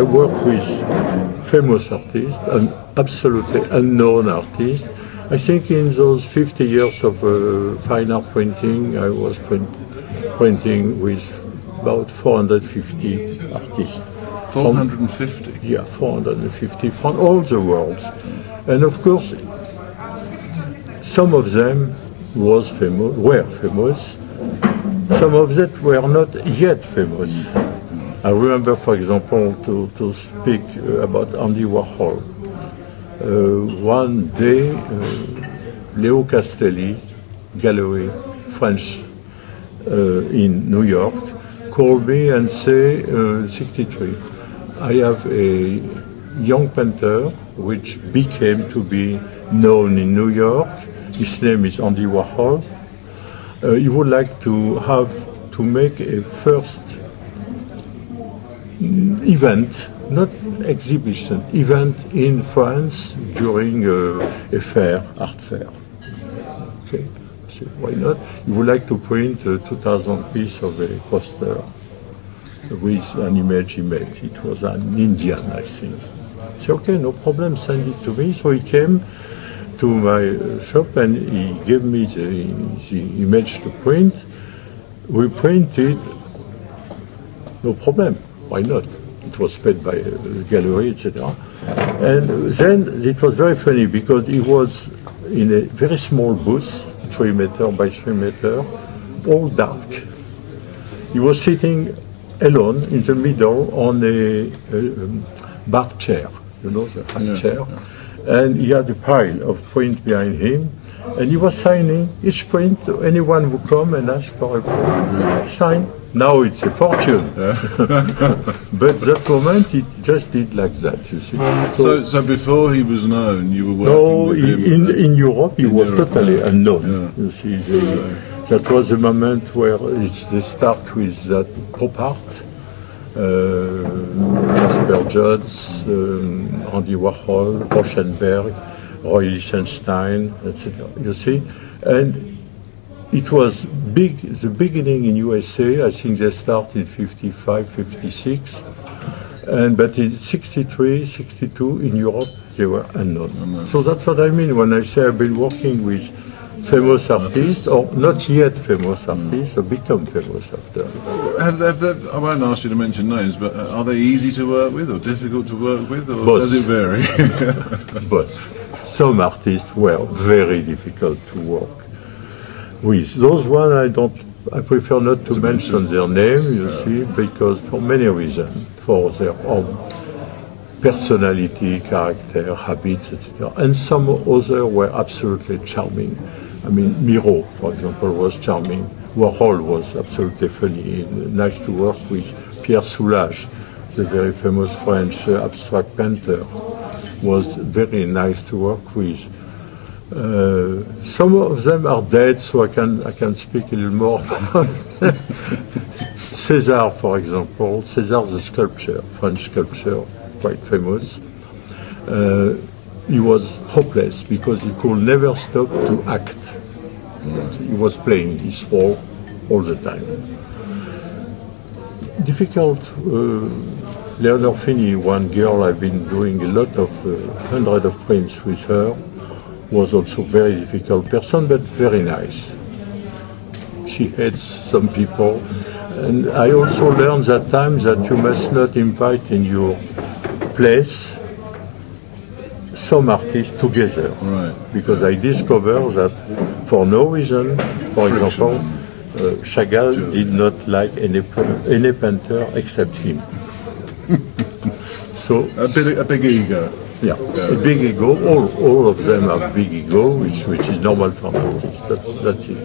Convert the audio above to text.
I work with famous artists and absolutely unknown artists. I think in those 50 years of fine art printing, I was printing with about 450 artists. 450? Yeah, 450 from all the world. And of course, some of them were famous. Some of them were not yet famous. I remember, for example, to speak about Andy Warhol. One day, Leo Castelli Gallery, French, in New York, called me and say, 63, I have a young painter which became to be known in New York. His name is Andy Warhol. He would like to make a first event, not exhibition, event in France during a fair, art fair. Okay, so why not? He would like to print 2,000 pieces of a poster with an image he made. It was an Indian, I think. I said, okay, no problem, send it to me. So he came to my shop and he gave me the image to print. We printed, no problem, why not? It was paid by a gallery, etc. And then it was very funny because he was in a very small booth, 3 meters by 3 meters, all dark. He was sitting alone in the middle on a bar chair, you know, the high chair. Yeah. And he had a pile of print behind him, and he was signing each print to anyone who come and ask for a print. Sign. Now it's a fortune. But that moment it just did like that, you see. So before he was known, you were working with him? In Europe he was totally unknown. Yeah. You see, that was the moment where they start with that pop art. Jasper Johns, Andy Warhol, Rauschenberg, Roy Lichtenstein, etc. You see, and it was big. The beginning in USA, I think they started in 55, 56, but in 63, 62 in Europe they were unknown. So that's what I mean when I say I've been working with famous artists, or not yet famous artists, or become famous after. I won't ask you to mention names, but are they easy to work with, or difficult to work with, or Both. does it vary? But some artists were very difficult to work with. Those ones I prefer not to mention their name, you see, because for many reasons, for their own personality, character, habits, etc. And some others were absolutely charming. I mean, Miro, for example, was charming. Warhol was absolutely funny, nice to work with. Pierre Soulages, the very famous French abstract painter, was very nice to work with. Some of them are dead, so I can speak a little more. César, for example, César the sculptor, French sculptor, quite famous. He was hopeless because he could never stop to act. He was playing his role all the time. Difficult. Leonore Fini, one girl I've been doing a lot of hundreds of prints with her, was also very difficult person, but very nice. She hates some people, and I also learned that time that you must not invite in your place some artists together, right? Because I discovered that for no reason, for example, Chagall did not like any painter except him. So a big ego. Yeah, a big ego. All of them have big ego, which is normal for an artist. That's it.